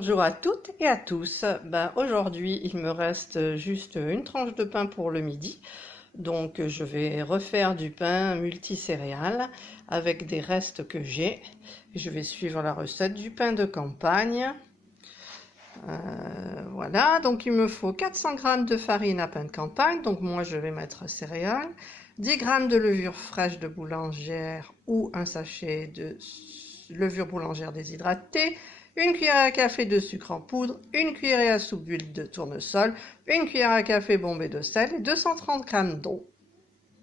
Bonjour à toutes et à tous. Aujourd'hui, il me reste juste une tranche de pain pour le midi. Donc, je vais refaire du pain multicéréales avec des restes que j'ai. Je vais suivre la recette du pain de campagne. Voilà, donc il me faut 400 g de farine à pain de campagne. Donc, moi, je vais mettre céréales. 10 g de levure fraîche de boulangère ou un sachet de levure boulangère déshydratée. Une cuillère à café de sucre en poudre, une cuillère à soupe d'huile de tournesol, une cuillère à café bombée de sel et 230 g d'eau.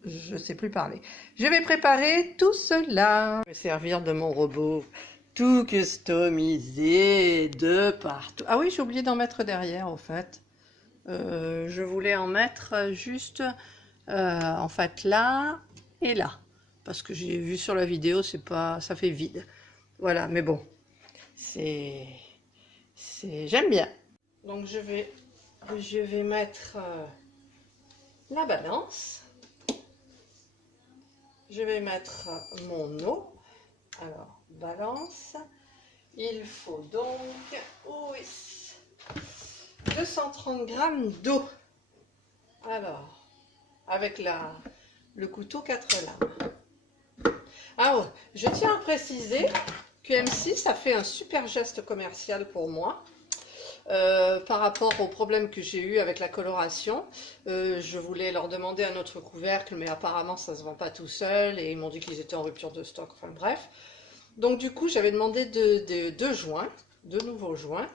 Je ne sais plus parler. Je vais préparer tout cela. Je vais servir de mon robot tout customisé de partout. Ah oui, j'ai oublié d'en mettre derrière, au fait. Je voulais en mettre juste, en fait, là et là. Parce que j'ai vu sur la vidéo, c'est pas, ça fait vide. Voilà, mais bon. J'aime bien. Donc je vais mettre la balance. Je vais mettre mon eau. Alors, balance. Il faut donc 230 g d'eau. Alors, avec le couteau 4 lames. Ah ouais, je tiens à préciser que M6 a fait un super geste commercial pour moi. Par rapport au problème que j'ai eu avec la coloration, je voulais leur demander un autre couvercle, mais apparemment ça se vend pas tout seul et ils m'ont dit qu'ils étaient en rupture de stock, enfin bref. Donc du coup j'avais demandé deux nouveaux joints,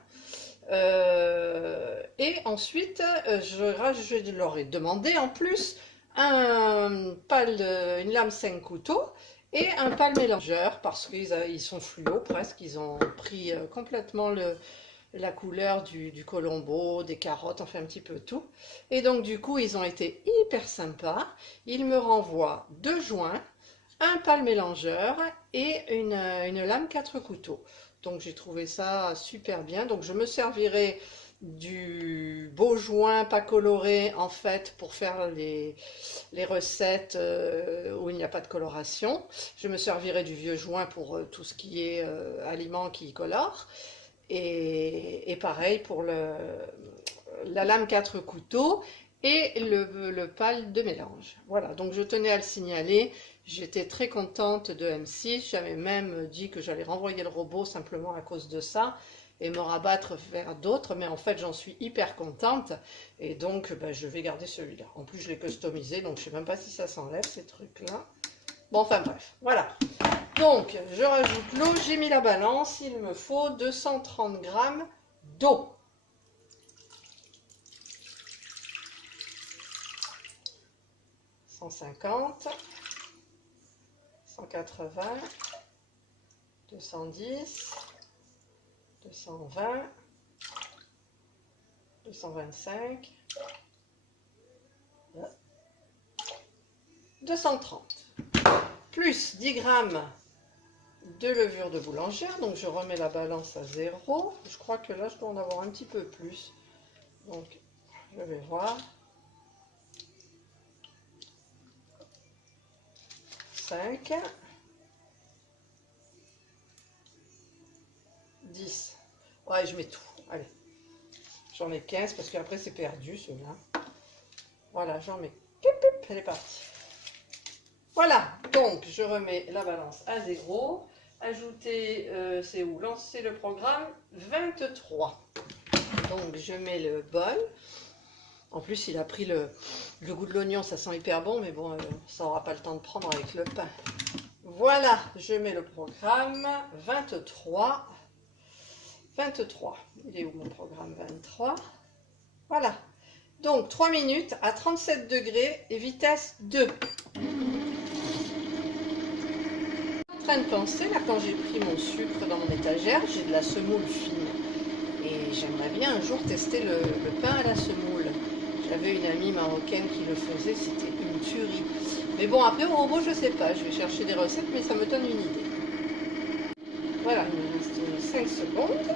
et ensuite je leur ai demandé en plus une lame 5 couteaux et un pal mélangeur parce qu'ils sont fluo presque, ils ont pris complètement la couleur du colombo, des carottes, enfin un petit peu tout. Et donc du coup, ils ont été hyper sympas. Ils me renvoient 2 joints, un pal mélangeur et une lame 4 couteaux. Donc j'ai trouvé ça super bien. Donc je me servirai du beau joint pas coloré en fait pour faire les recettes où il n'y a pas de coloration. Je me servirai du vieux joint pour tout ce qui est aliments qui colorent. Et pareil pour la lame 4 couteaux et le pal de mélange. Voilà, donc je tenais à le signaler. J'étais très contente de M6. J'avais même dit que j'allais renvoyer le robot simplement à cause de ça et me rabattre vers d'autres. Mais en fait, j'en suis hyper contente. Et donc, je vais garder celui-là. En plus, je l'ai customisé, donc je ne sais même pas si ça s'enlève, ces trucs-là. Bon, enfin bref, voilà. Donc, je rajoute l'eau, j'ai mis la balance, il me faut 230 g d'eau. « 150, 180, 210, 220, 225, 230. Plus 10 g de levure de boulangère, donc je remets la balance à 0. Je crois que là, je dois en avoir un petit peu plus. Donc, je vais voir. 5, 10. Ouais, je mets tout. Allez, j'en ai 15 parce qu'après, c'est perdu, celui-là. Voilà, j'en mets. Elle est partie. Voilà, donc je remets la balance à 0. Ajouter, c'est où? Lancer le programme 23. Donc je mets le bol. En plus, il a pris le goût de l'oignon, ça sent hyper bon, mais bon, ça n'aura pas le temps de prendre avec le pain. Voilà, je mets le programme 23. 23. Il est où mon programme 23? Voilà. Donc 3 minutes à 37 degrés et vitesse 2. De penser, là, quand j'ai pris mon sucre dans mon étagère, j'ai de la semoule fine et j'aimerais bien un jour tester le pain à la semoule. J'avais une amie marocaine qui le faisait, c'était une tuerie. Mais bon, après au robot, je sais pas, je vais chercher des recettes, mais ça me donne une idée. Voilà, il me reste 5 secondes.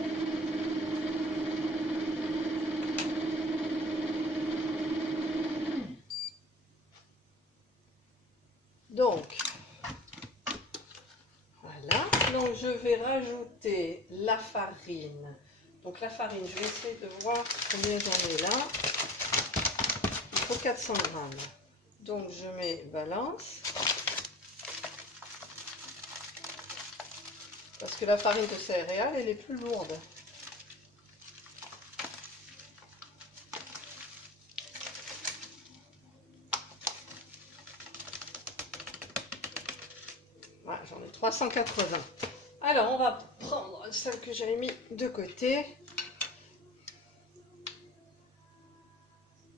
Donc je vais rajouter la farine Donc la farine, je vais essayer de voir combien j'en ai là. Il faut 400 grammes. Donc je mets balance. Parce que la farine de céréales, elle est plus lourde. Voilà, j'en ai 380. Alors, on va prendre celle que j'avais mis de côté.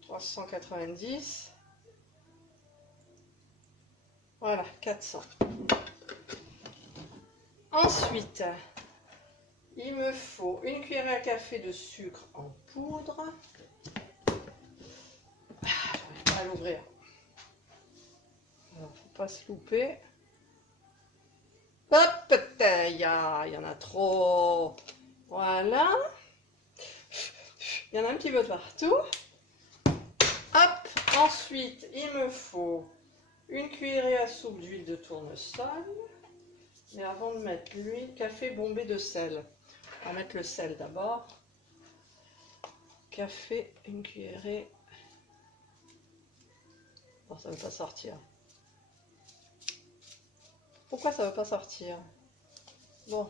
390. Voilà, 400. Ensuite, il me faut une cuillère à café de sucre en poudre. J'arrive pas à l'ouvrir. Alors, faut pas se louper. Hop, il y en a trop. Voilà. Il y en a un petit peu partout. Hop, ensuite, il me faut une cuillerée à soupe d'huile de tournesol. Mais avant de mettre l'huile, café bombé de sel. On va mettre le sel d'abord. Café, une cuillerée. Non, ça ne veut pas sortir. Pourquoi ça ne veut pas sortir? Bon.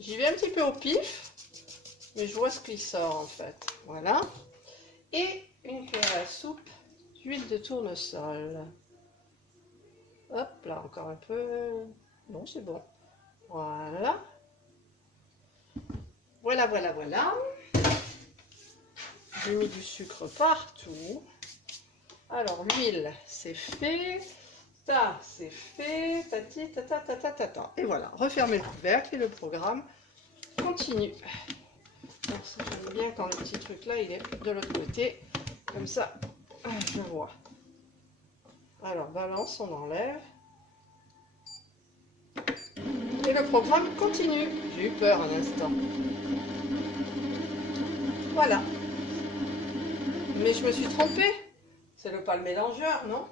J'y vais un petit peu au pif, mais je vois ce qui sort en fait. Voilà. Et une cuillère à soupe d'huile de tournesol. Hop, là encore un peu. Non, c'est bon. Voilà. Voilà, voilà, voilà. J'ai mis du sucre partout. Alors, l'huile, c'est fait. Ça, c'est fait. Tati, tata, tata, tata. Et voilà, refermez le couvercle et le programme continue. J'aime bien quand le petit truc là, il est de l'autre côté. Comme ça, je vois. Alors, balance, on enlève. Et le programme continue. J'ai eu peur un instant. Voilà. Mais je me suis trompée. C'est le pal mélangeur, non?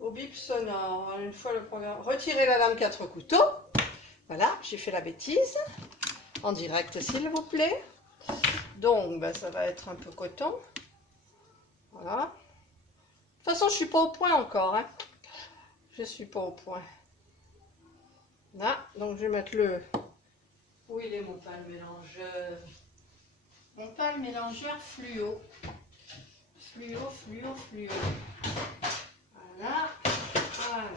Au bip sonore. Une fois le programme. Retirez la lame 4 couteaux. Voilà, j'ai fait la bêtise. En direct, s'il vous plaît. Donc, ben, ça va être un peu coton. Voilà. De toute façon, je suis pas au point encore. Hein. Je suis pas au point. Là, donc je vais mettre le... Où il est mon pal mélangeur? Mon pal mélangeur fluo. Fluo, fluo, fluo. Voilà. Voilà.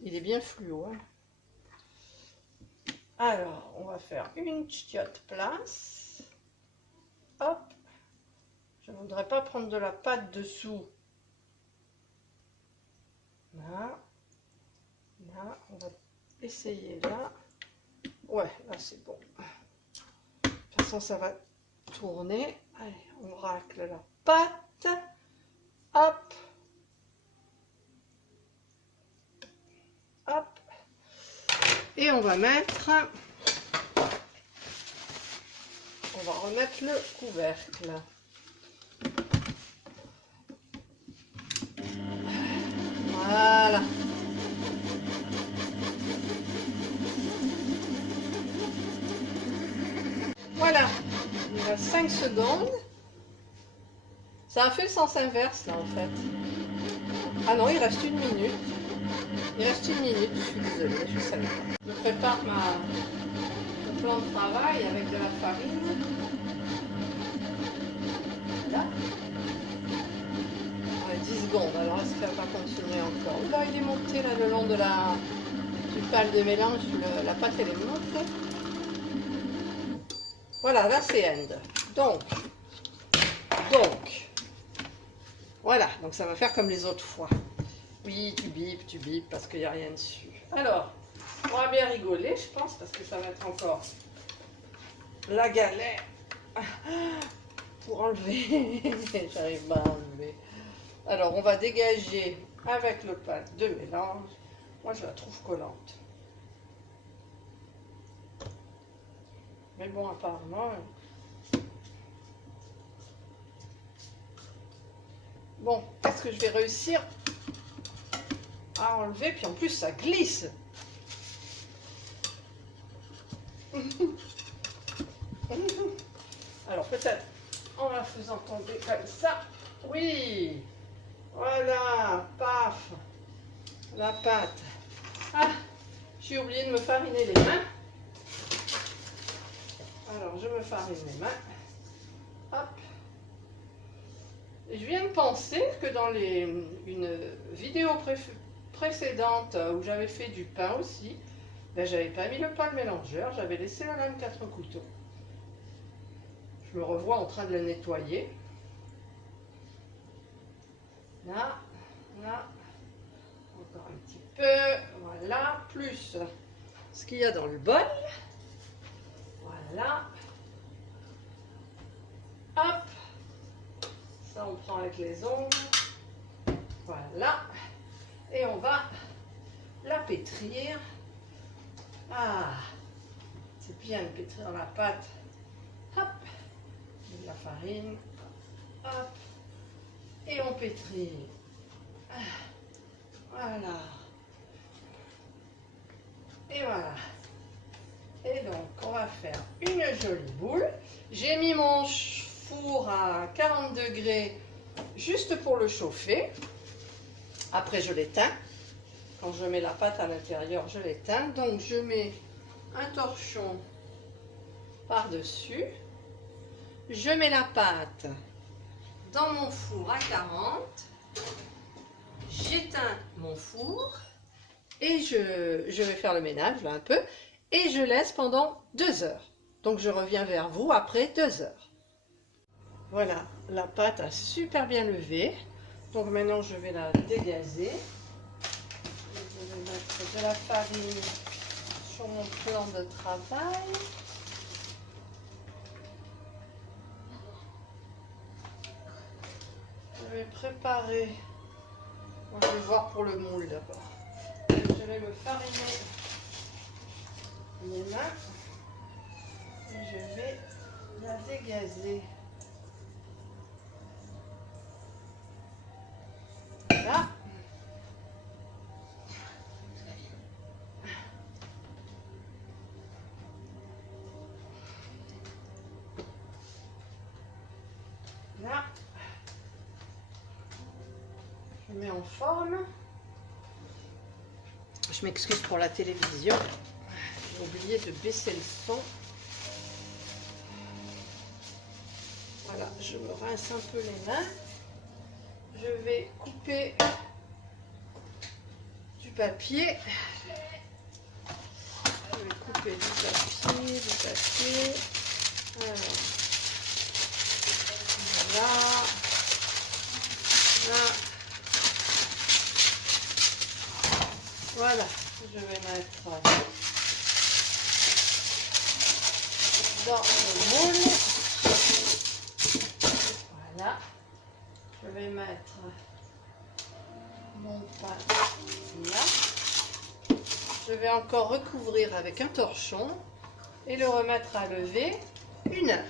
Il est bien fluo. Hein. Alors, on va faire une chiotte place. Hop. Je ne voudrais pas prendre de la pâte dessous. Là. Là, on va essayer là. Ouais, là c'est bon. De toute façon, ça va tourner. Allez, on racle la pâte. Hop. Hop. Et on va mettre... On va remettre le couvercle. Voilà. Voilà. Il reste 5 secondes. Ça a fait le sens inverse là en fait. Ah non, il reste 1 minute. Il reste 1 minute, je suis désolée, je savais pas. Je prépare mon plan de travail avec de la farine. Là. Ouais, 10 secondes, alors est-ce qu'elle va continuer encore? Là, il est monté là, le long de du pal de mélange, la pâte elle est montée. Voilà, là c'est end. Donc, voilà, donc ça va faire comme les autres fois. Oui, tu bipes, parce qu'il n'y a rien dessus. Alors, on va bien rigoler, je pense, parce que ça va être encore la galère pour enlever. J'arrive pas à enlever. Alors, on va dégager avec le pâte de mélange. Moi, je la trouve collante. Mais bon, apparemment... Bon, est-ce que je vais réussir à enlever, puis en plus ça glisse. Alors peut-être en la faisant tomber comme ça. Oui, voilà, paf, la pâte. Ah, j'ai oublié de me fariner les mains. Alors je me farine les mains. Hop. Et je viens de penser que dans une vidéo précédente où j'avais fait du pain aussi, ben, j'avais pas mis le pain mélangeur, j'avais laissé la lame 4 couteaux. Je me revois en train de la nettoyer. Là, là, encore un petit peu, voilà, plus ce qu'il y a dans le bol. Voilà. Hop. Ça, on prend avec les ongles. Voilà. Et on va la pétrir. Ah, c'est bien de pétrir la pâte. Hop. De la farine. Hop. Et on pétrit. Ah, voilà. Et voilà. Et donc, on va faire une jolie boule. J'ai mis mon four à 40 degrés juste pour le chauffer. Après, je l'éteins. Quand je mets la pâte à l'intérieur, je l'éteins. Donc, je mets un torchon par-dessus. Je mets la pâte dans mon four à 40. J'éteins mon four et je vais faire le ménage là un peu. Et je laisse pendant 2 heures. Donc, je reviens vers vous après 2 heures. Voilà, la pâte a super bien levé. Donc maintenant, je vais la dégazer. Je vais mettre de la farine sur mon plan de travail. Je vais préparer. On va voir pour le moule d'abord. Je vais me fariner les mains. Et je vais la dégazer. Là. Là. Je mets en forme. Je m'excuse pour la télévision. J'ai oublié de baisser le son. Voilà, je me rince un peu les mains. Je vais couper du papier. Je vais couper du papier. Alors, voilà. Là. Voilà, je vais mettre dans le moule. Voilà. Je vais mettre mon pain là. Je vais encore recouvrir avec un torchon et le remettre à lever 1 heure.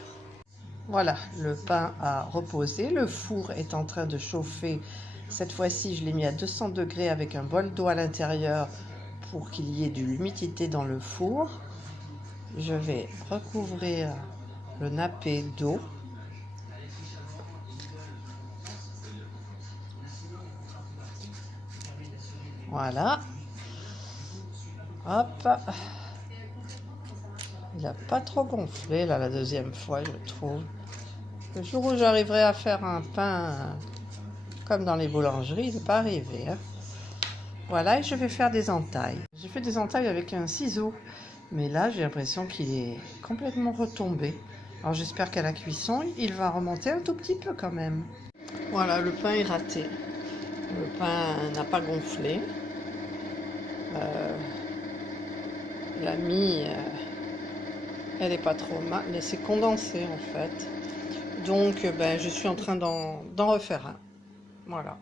Voilà, le pain a reposé. Le four est en train de chauffer. Cette fois-ci, je l'ai mis à 200 degrés avec un bol d'eau à l'intérieur pour qu'il y ait de l'humidité dans le four. Je vais recouvrir le nappé d'eau. Voilà. Hop. Il n'a pas trop gonflé là la deuxième fois, je trouve. Le jour où j'arriverai à faire un pain comme dans les boulangeries, il n'est pas arrivé. Hein. Voilà, et je vais faire des entailles. J'ai fait des entailles avec un ciseau, mais là j'ai l'impression qu'il est complètement retombé. Alors j'espère qu'à la cuisson, il va remonter un tout petit peu quand même. Voilà, le pain est raté. Le pain n'a pas gonflé. La mie, elle n'est pas trop mal, mais c'est condensé en fait. Donc je suis en train d'en refaire un. Voilà.